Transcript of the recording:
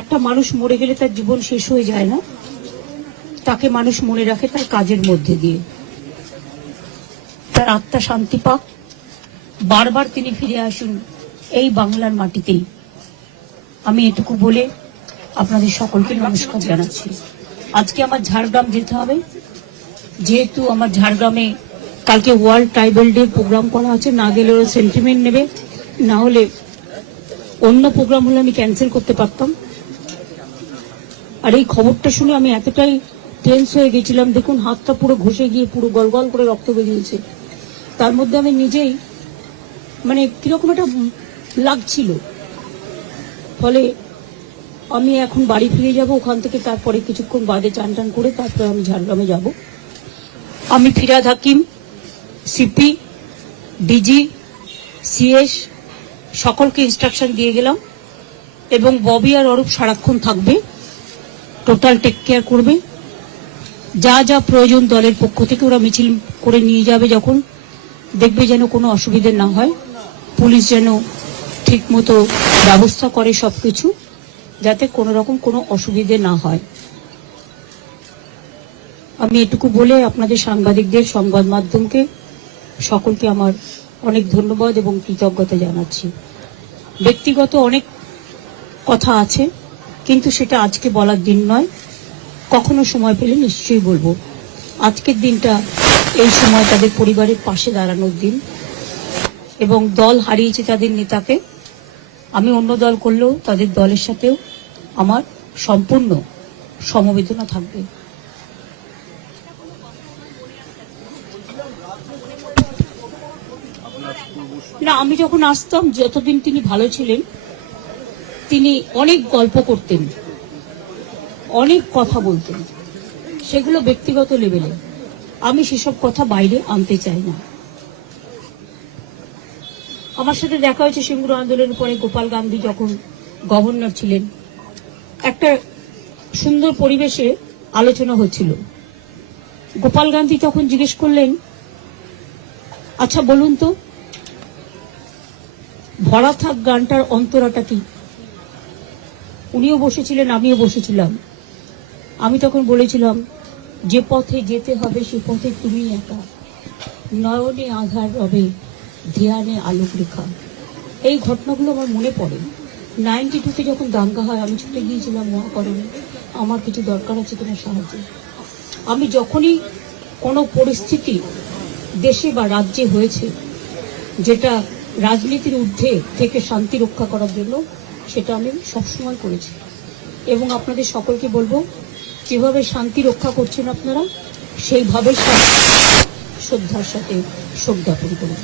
একটা মানুষ মরে গেলে তার জীবন শেষ হয়ে যায় না, তাকে মানুষ মনে রাখে তার কাজের মধ্যে দিয়ে। তার আত্মা শান্তি পাক, বারবার তিনি ফিরে আসুন এই বাংলার মাটিতেই। আমি এটুকু বলে আপনাদের সকলকে নমস্কার জানাচ্ছি। আজকে আমার ঝাড়গ্রাম যেতে হবে, যেহেতু আমার ঝাড়গ্রামে কালকে ওয়ার্ল্ড ট্রাইবাল ডে প্রোগ্রাম করা আছে। না গেলে ওরা সেন্টিমেন্ট নেবে, না হলে অন্য প্রোগ্রাম হলে আমি ক্যান্সেল করতে পারতাম। আর এই খবরটা শুনে আমি এতটাই টেন্স হয়ে গেছিলাম, দেখুন হাতটা পুরো ঘষে গিয়ে পুরো গলগল করে রক্ত বেরিয়েছে। তার মধ্যে আমি নিজেই মানে কিরকম একটা লাগছিল। ফলে আমি এখন বাড়ি ফিরে যাব, ওখান থেকে তারপরে কিছুক্ষণ বাদে চান টান করে তারপরে আমি ঝাড়গ্রামে যাব। আমি ফিরাদ হাকিম, সিপি, ডিজি, সিএস সকলকে ইনস্ট্রাকশন দিয়ে গেলাম, এবং ববি আর অরূপ সারাক্ষণ থাকবে, টোটাল টেক কেয়ার করবে। যা যা প্রয়োজন দলের পক্ষ থেকে ওরা মিছিল করে নিয়ে যাবে, যখন দেখবে যেন কোনো অসুবিধে না হয়, পুলিশ যেন ঠিক মতো ব্যবস্থা করে সবকিছু, যাতে কোনো রকম কোনো অসুবিধে না হয়। আমি এটুকু বলে আপনাদের সাংবাদিকদের, সংবাদ মাধ্যমকে সকলকে আমার অনেক ধন্যবাদ এবং কৃতজ্ঞতা জানাচ্ছি। ব্যক্তিগত অনেক কথা আছে, কিন্তু সেটা আজকে বলার দিন নয়, কখনো সময় পেলে নিশ্চয়ই বলবো। আজকের দিনটা এই সময় তাদের পরিবারের পাশে দাঁড়ানোর দিন, এবং দল হারিয়েছে তাদের নেতাকে। আমি অন্য দল করলেও তাদের দলের সাথেও আমার সম্পূর্ণ সমবেদনা থাকবে। না, আমি যখন আসতাম, যতদিন তিনি ভালো ছিলেন, তিনি অনেক গল্প করতেন, অনেক কথা বলতেন, সেগুলো ব্যক্তিগত লেভেলে। আমি সেসব কথা বাইরে আনতে চাই না। আমার সাথে দেখা হয়েছে সিঙ্গুর আন্দোলনের পরে, গোপাল গান্ধী যখন গভর্নর ছিলেন, একটা সুন্দর পরিবেশে আলোচনা হচ্ছিল। গোপাল গান্ধী তখন জিজ্ঞেস করলেন, আচ্ছা বলুন তো, ভরা থাক গানটার অন্তরাটা কি? উনিও বসেছিলেন, আমিও বসেছিলাম। আমি তখন বলেছিলাম, যে পথে যেতে হবে সে পথে তুমি একা, নয়নে আধার রবে, ধ্যানে আলোক রেখা। এই ঘটনাগুলো আমার মনে পড়ে। 92-তে যখন দাঙ্গা হয়, আমি ছুটে গিয়েছিলাম মহাকরণে, আমার কিছু দরকার আছে তোমার সাহায্য। আমি যখনই কোনো পরিস্থিতি দেশে বা রাজ্যে হয়েছে যেটা রাজনীতির ঊর্ধ্বে থেকে শান্তি রক্ষা করার জন্য, সেটা আমি সবসময় করেছি। এবং আপনাদের সকলকে বলবো, যেভাবে শান্তি রক্ষা করছেন আপনারা, সেইভাবে শ্রদ্ধার সাথে শ্রদ্ধা করুন।